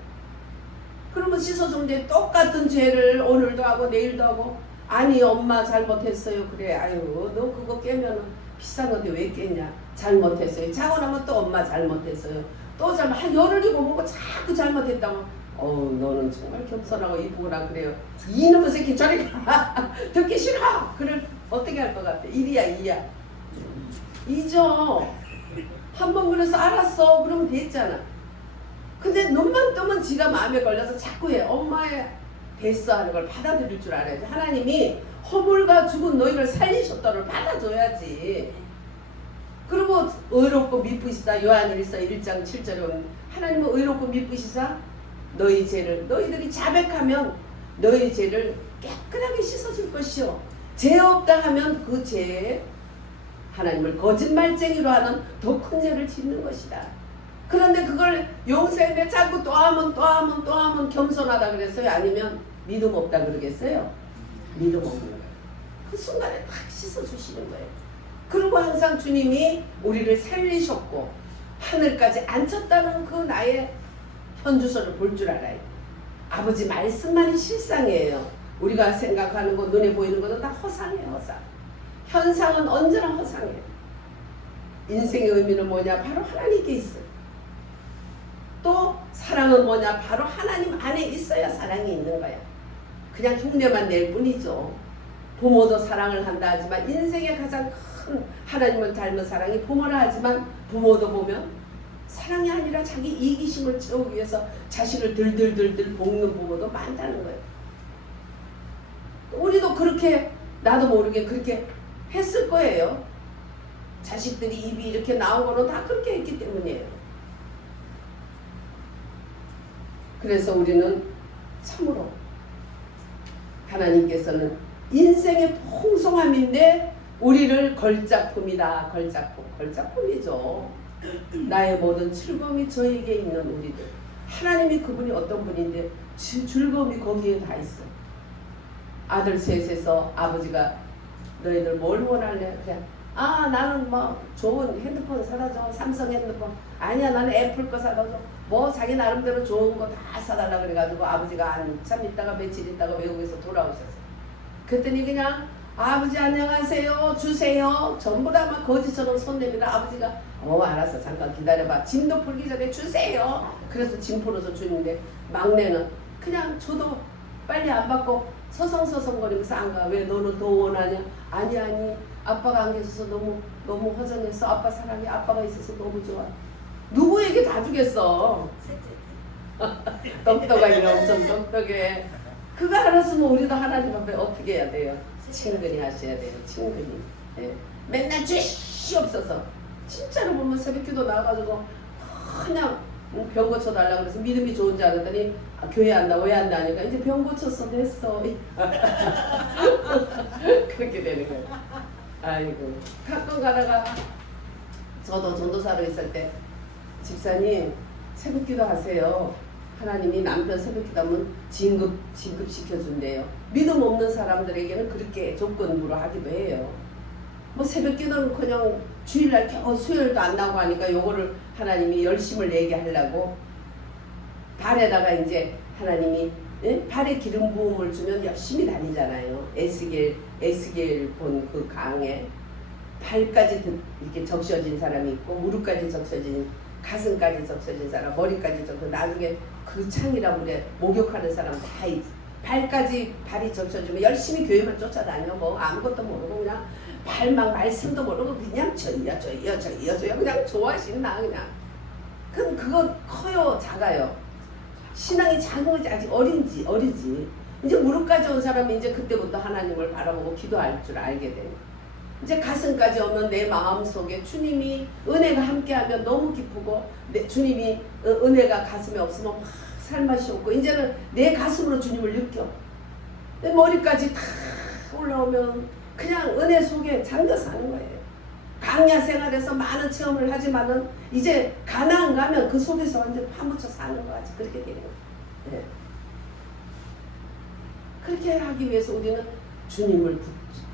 그러면 씻어주는데 똑같은 죄를 오늘도 하고 내일도 하고 아니 엄마 잘못했어요. 그래 아유 너 그거 깨면은 비싼 건데 왜 깼냐. 잘못했어요. 자고 나면 또 엄마 잘못했어요. 또 한 열흘이고 뭐고 자꾸 잘못했다고 너는 정말 겸손하고 이쁘구나 그래요. 이놈의 새끼 저리 가. 듣기 싫어. 그걸 어떻게 할 것 같아. 1이야 2야. 2죠. 한 번 그래서 알았어. 그러면 됐잖아. 근데 눈만 뜨면 지가 마음에 걸려서 자꾸 해. 엄마의 됐어 하는 걸 받아들일 줄 알아야지. 하나님이 허물과 죽은 너희를 살리셨다를 받아줘야지. 그리고 의롭고 미쁘시다. 요한일서 1장 7절에 보면 하나님은 의롭고 미쁘시사 너희 죄를 너희들이 자백하면 너희 죄를 깨끗하게 씻어줄 것이요 죄 없다 하면 그 죄에 하나님을 거짓말쟁이로 하는 더 큰 죄를 짓는 것이다. 그런데 그걸 용서했는데 자꾸 또 하면 겸손하다 그랬어요? 아니면 믿음 없다 그러겠어요? 믿음 없는 거예요. 그 순간에 탁 씻어주시는 거예요. 그리고 항상 주님이 우리를 살리셨고 하늘까지 앉혔다는 그 나의 현주소를 볼 줄 알아요. 아버지 말씀만이 실상이에요. 우리가 생각하는 거 눈에 보이는 것은 다 허상이에요. 허상. 현상은 언제나 허상이에요. 인생의 의미는 뭐냐? 바로 하나님께 있어요. 또 사랑은 뭐냐? 바로 하나님 안에 있어야 사랑이 있는 거야. 그냥 흉내만 낼 뿐이죠. 부모도 사랑을 한다 하지만 인생의 가장 큰 하나님을 닮은 사랑이 부모라 하지만 부모도 보면 사랑이 아니라 자기 이기심을 채우기 위해서 자식을 들들들들 볶는 부모도 많다는 거예요. 우리도 그렇게 나도 모르게 그렇게 했을 거예요. 자식들이 입이 이렇게 나온 거는 다 그렇게 했기 때문이에요. 그래서 우리는 참으로 하나님께서는 인생의 풍성함인데 우리를 걸작품이다. 걸작품이죠. 나의 모든 즐거움이 저에게 있는 우리들. 하나님이 그분이 어떤 분인데 즐거움이 거기에 다 있어. 아들 셋에서 아버지가 너희들 뭘 원할래? 그래. 아 나는 뭐 좋은 핸드폰 사다 줘. 삼성 핸드폰. 아니야 나는 애플 거 사다 줘. 뭐 자기 나름대로 좋은 거 다 사달라 그래가지고 아버지가 한참 있다가 며칠 있다가 외국에서 돌아오셨어요. 그랬더니 그냥 아버지 안녕하세요 주세요 전부 다 막 거지처럼 손 내밀어. 아버지가 알았어 잠깐 기다려봐 짐도 풀기 전에 주세요. 그래서 짐 풀어서 주는데 막내는 그냥 줘도 빨리 안 받고 서성서성거리면서 안 가. 왜 너는 더 원하냐? 아니 아빠가 안 계셔서 너무 허전해서 아빠 사랑해. 아빠가 있어서 너무 좋아. 누구에게 다 주겠어. 똑똑하기는 엄청 똑똑해. 그거 알았으면 우리도 하나님 앞에 어떻게 해야 돼요? 친근히 하셔야 돼요. 친근히. 네. 맨날 주시옵소서. 진짜로 보면 새벽기도 나와가지고 그냥 병 고쳐달라고 그래서 믿음이 좋은 줄 알았더니 교회 안 나, 왜 안 나니까 이제 병 고쳤어 됐어. 그렇게 되는 거예요. 아이고 가끔 가다가 저도 전도사로 있을 때 집사님 새벽기도 하세요. 하나님이 남편 새벽기도 하면 진급시켜준대요. 믿음 없는 사람들에게는 그렇게 조건부로 하기도 해요. 뭐 새벽기도는 그냥 주일날 겨우 수요일도 안 나오고 하니까 요거를 하나님이 열심을 내게 하려고 발에다가 이제 하나님이 발에 기름 부음을 주면 열심히 다니잖아요. 에스겔 본 그 강에 발까지 이렇게 적셔진 사람이 있고 무릎까지 적셔진 가슴까지 적셔진 사람 머리까지 적셔 나중에 그 창이라 물에 목욕하는 사람 다 있지. 발이 적셔지면 열심히 교회만 쫓아다녀. 뭐 아무것도 모르고 그냥 발막 말씀도 모르고 그냥 저희야 그냥 좋아하시나 그냥. 그럼 그거 커요 작아요? 신앙이 작은 거지 아직 어리지. 이제 무릎까지 온 사람이 이제 그때부터 하나님을 바라보고 기도할 줄 알게 돼요. 이제 가슴까지 오면 내 마음속에 주님이 은혜가 함께하면 너무 기쁘고 주님이 은혜가 가슴에 없으면 막 살맛이 없고 이제는 내 가슴으로 주님을 느껴. 내 머리까지 다 올라오면 그냥 은혜 속에 잠겨 사는 거예요. 강야 생활에서 많은 체험을 하지만은 이제 가나안 가면 그 속에서 완전 파묻혀 사는 거 같이 그렇게 되는 거예요. 네. 그렇게 하기 위해서 우리는 주님을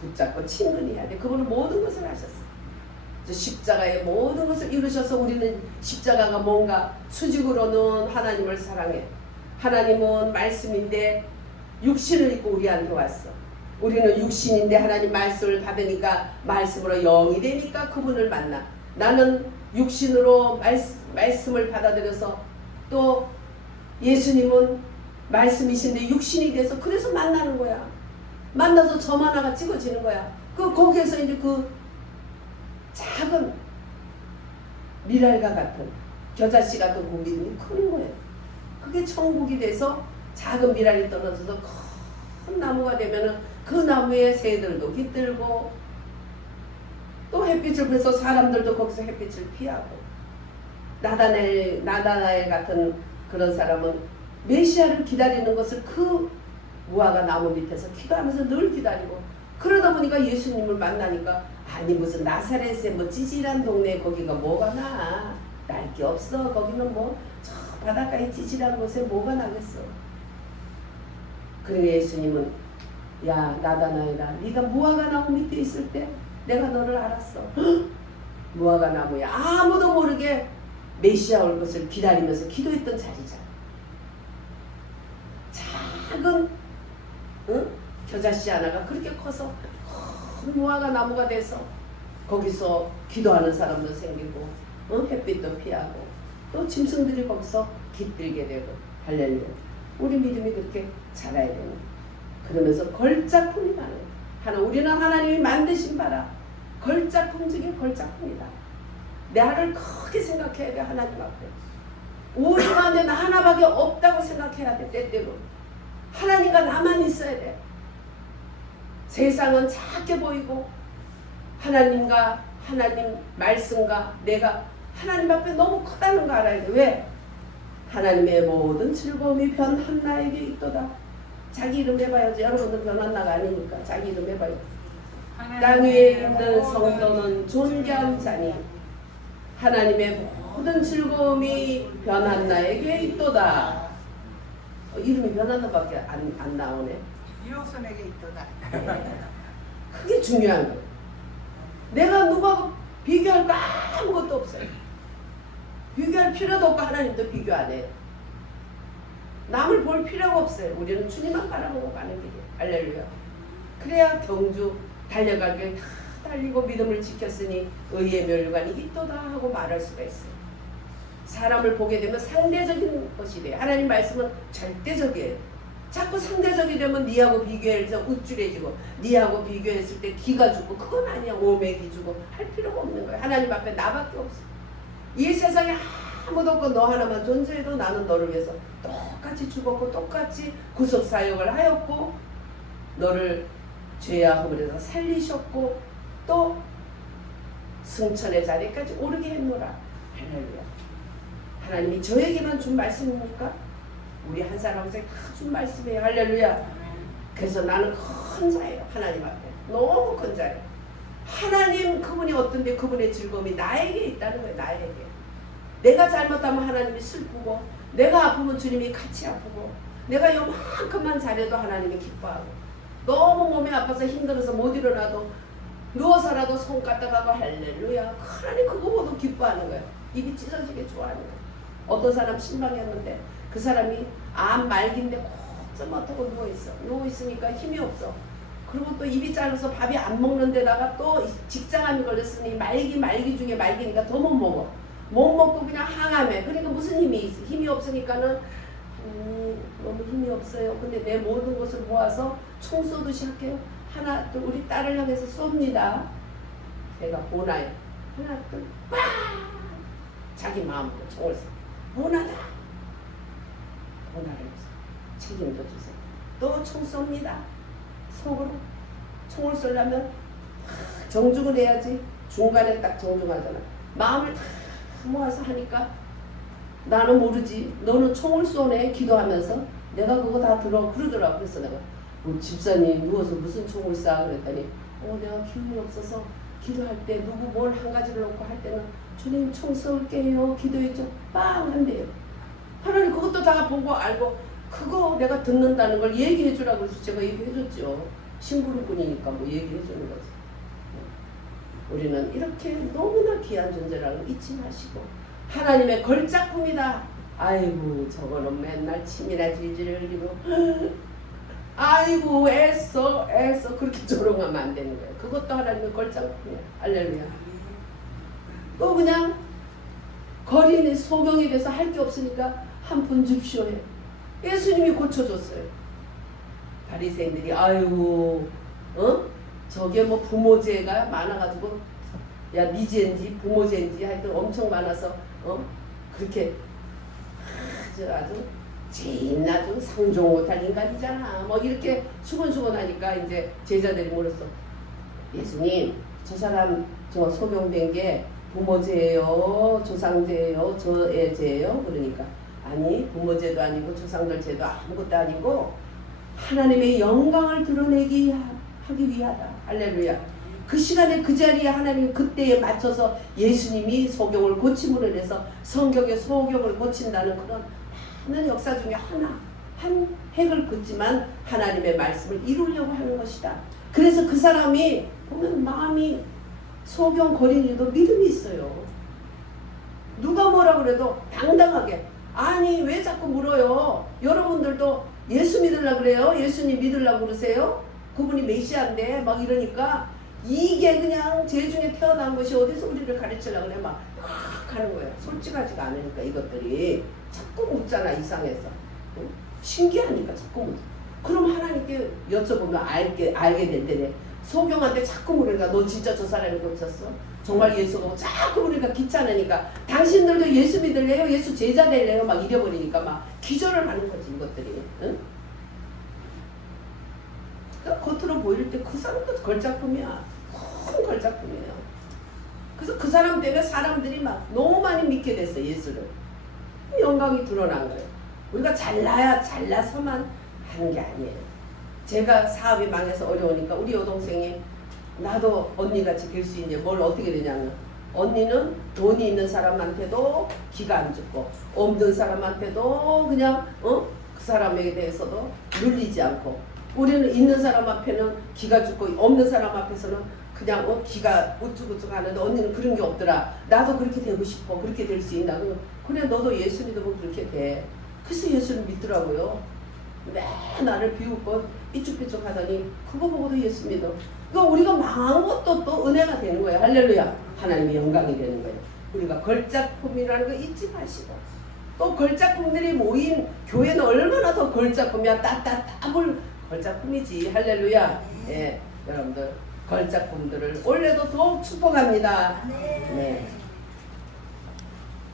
붙잡고 친근히 해야 돼. 그분은 모든 것을 하셨어. 십자가의 모든 것을 이루셔서 우리는 십자가가 뭔가 수직으로는 하나님을 사랑해. 하나님은 말씀인데 육신을 입고 우리한테 왔어. 우리는 육신인데 하나님 말씀을 받으니까 말씀으로 영이 되니까 그분을 만나. 나는 육신으로 말씀을 받아들여서 또 예수님은 말씀이신데 육신이 돼서 그래서 만나는 거야. 만나서 점 하나가 찍어지는 거야. 거기에서 이제 그 작은 미랄과 같은 겨자씨 같은 그 믿음이 크는 거예요. 그게 천국이 돼서 작은 미랄이 떨어져서 큰 나무가 되면은 그 나무에 새들도 깃들고 또 햇빛을 그래서 사람들도 거기서 햇빛을 피하고 나다나엘 같은 그런 사람은 메시아를 기다리는 것을 그 무화과 나무 밑에서 기도하면서 늘 기다리고 그러다 보니까 예수님을 만나니까 아니 무슨 나사렛에 뭐 찌질한 동네 거기가 뭐가 나 날 게 없어 거기는 뭐 저 바닷가에 찌질한 곳에 뭐가 나겠어. 그러니 예수님은 야 나다나엘아 네가 무화과 나무 밑에 있을 때 내가 너를 알았어. 무화과 나무야 아무도 모르게 메시아 올 것을 기다리면서 기도했던 자리잖아. 작은 겨자씨 하나가 그렇게 커서 큰 무화과 나무가 돼서 거기서 기도하는 사람도 생기고 햇빛도 피하고 또 짐승들이 거기서 깃들게 되고 할렐루야. 우리 믿음이 그렇게 자라야 되는 거야. 그러면서 걸작품이 많은 거야. 우리는 하나님이 만드신 바라 걸작품 중에 걸작품이다. 나를 크게 생각해야 돼. 하나님 앞에 오직 안에 나 하나밖에 없다고 생각해야 돼. 때때로 하나님과 나만 있어야 돼. 세상은 작게 보이고 하나님과 하나님 말씀과 내가 하나님 앞에 너무 크다는 거 알아야 돼. 왜? 하나님의 모든 즐거움이 변한 나에게 있도다. 자기 이름 해봐야지. 여러분들 변한 나가 아니니까 자기 이름 해봐요. 땅 위에 있는 성도는 존귀한 자니 하나님의 모든 즐거움이 변한 나에게 있도다. 이름이 변한 나밖에 안 나오네. 이웃손에게 있도다. 그게 중요한 거예요. 내가 누구하고 비교할 거 아무것도 없어요. 비교할 필요도 없고 하나님도 비교 안 해요. 남을 볼 필요가 없어요. 우리는 주님만 바라보고 가는 길이에요. 할렐루야. 그래야 경주 달려갈 길 다 달리고 믿음을 지켰으니 의의 멸류관이 있도다 하고 말할 수가 있어요. 사람을 보게 되면 상대적인 것이 돼요. 하나님 말씀은 절대적이에요. 자꾸 상대적이 되면 니하고 비교해서 우쭐해지고 니하고 비교했을 때 기가 죽고 그건 아니야. 오맥이 주고 할 필요가 없는 거예요. 하나님 앞에 나밖에 없어. 이 세상에 아무도 없고 너 하나만 존재해도 나는 너를 위해서 똑같이 죽었고 똑같이 구속사역을 하였고 너를 죄와 허물에서 살리셨고 또 승천의 자리까지 오르게 했노라. 할렐루야. 하나님이 저에게만 준 말씀입니까? 우리 한 사람한테 다 준 말씀이에요. 할렐루야. 그래서 나는 큰 자예요. 하나님 앞에 너무 큰 자예요. 하나님 그분이 어떤데 그분의 즐거움이 나에게 있다는 거예요. 나에게. 내가 잘못하면 하나님이 슬프고 내가 아프면 주님이 같이 아프고 내가 요만큼만 잘해도 하나님이 기뻐하고 너무 몸이 아파서 힘들어서 못 일어나도 누워서라도 손 까딱하고 할렐루야. 하나님 그거보다 기뻐하는 거예요. 입이 찢어지게 좋아하는 거예요. 어떤 사람 신방했는데 그 사람이 암 말기인데 꼼짝 못하고 누워있어. 누워있으니까 힘이 없어. 그리고 또 입이 짧아서 밥이 안 먹는 데다가 또 직장암이 걸렸으니 말기 중에 말기니까 더 못 먹어. 못 먹고 그냥 항암해. 그러니까 무슨 힘이 있어? 힘이 없으니까는 너무 힘이 없어요. 근데 내 모든 것을 모아서 총 쏘듯이 할게요. 하나 둘 우리 딸을 향해서 쏩니다. 제가 보나요. 하나 둘 빡! 자기 마음으로 총을 쏘. 보나다. 보나를 책임져 주세요. 또 총 쏩니다. 속으로 총을 쏘려면 정중을 해야지. 중간에 딱 정중하잖아. 마음을 다 모아서 하니까 나는 모르지. 너는 총을 쏘네. 기도하면서 내가 그거 다 들어 그러더라고. 그래서 내가 집사님 누워서 무슨 총을 쏴 그랬더니 내가 기운이 없어서 기도할 때 누구 뭘 한 가지를 놓고 할 때는 주님 총 쏠게요. 기도해줘. 빵 한대요. 하나님 그것도 다 보고 알고 그거 내가 듣는다는 걸 얘기해 주라고 해서 제가 얘기해 줬죠. 심부름꾼이니까 뭐 얘기해 주는 거지. 우리는 이렇게 너무나 귀한 존재라는 걸 잊지 마시고 하나님의 걸작품이다. 아이고 저거는 맨날 침이나 질질 흘리고 아이고 애써 그렇게 조롱하면 안 되는 거예요. 그것도 하나님의 걸작품이야. 할렐루야. 또 그냥 거리는 소경이 돼서 할 게 없으니까 한 푼 줍시오 해. 예수님이 고쳐줬어요. 바리새인들이 아이고 저게 뭐 부모죄가 많아가지고 야 니죄인지 부모죄인지 하여튼 엄청 많아서 그렇게 아주 아주 상종 못할 인간이잖아. 뭐 이렇게 수근수근하니까 이제 제자들이 물었어. 예수님, 저 사람 저 소명된 게 부모제예요, 조상제예요, 저의 제예요? 그러니까 아니 부모제도 아니고 조상들 제도 아무것도 아니고 하나님의 영광을 드러내기 하기 위하다. 할렐루야. 그 시간에 그 자리에 하나님 그때에 맞춰서 예수님이 소경을 고침으로 인해서 성경의 소경을 고친다는 그런 많은 역사 중에 한 획을 긋지만 하나님의 말씀을 이루려고 하는 것이다. 그래서 그 사람이 보면 마음이 소경 거린이도 믿음이 있어요. 누가 뭐라 그래도 당당하게 아니 왜 자꾸 물어요? 여러분들도 예수 믿으려고 그래요? 예수님 믿으려고 그러세요? 그분이 메시아인데 막 이러니까 이게 그냥 죄중에 태어난 것이 어디서 우리를 가르치려고 그래 막 하는 거예요. 솔직하지가 않으니까 이것들이 자꾸 묻잖아. 이상해서 응? 신기하니까 자꾸 묻. 그럼 하나님께 여쭤보면 알게 될 때네. 소경한테 자꾸 물으니까 너 진짜 저 사람을 고쳤어? 정말 예수가 자꾸 물으니까 귀찮으니까 당신들도 예수 믿을래요? 예수 제자 될래요? 막 이래버리니까 막 기절을 하는 거지 이것들이. 응? 그러니까 겉으로 보일 때 그 사람도 걸작품이야. 큰 걸작품이에요. 그래서 그 사람 때문에 사람들이 막 너무 많이 믿게 됐어 예수를. 영광이 드러난 거예요. 우리가 잘나서만 하는 게 아니에요. 제가 사업이 망해서 어려우니까 우리 여동생이 나도 언니같이 될 수 있냐. 뭘 어떻게 되냐면 언니는 돈이 있는 사람한테도 기가 안 죽고 없는 사람한테도 그냥 그 사람에 대해서도 눌리지 않고 우리는 있는 사람 앞에는 기가 죽고 없는 사람 앞에서는 그냥 기가 우쭈우쭈 하는데 언니는 그런 게 없더라. 나도 그렇게 되고 싶어. 그렇게 될 수 있나. 그래 너도 예수 믿으면 그렇게 돼. 그래서 예수를 믿더라고요. 매 나를 비웃고 삐죽삐죽 하더니 그거 보고도 예수 믿어. 그러니까 우리가 망한 것도 또 은혜가 되는 거예요. 할렐루야. 하나님의 영광이 되는 거예요. 우리가 걸작품이라는 거 잊지 마시고 또 걸작품들이 모인 교회는 얼마나 더 걸작품이야. 따블 걸작품이지. 할렐루야. 예, 여러분들 걸작품들을 올해도 더욱 축복합니다. 네.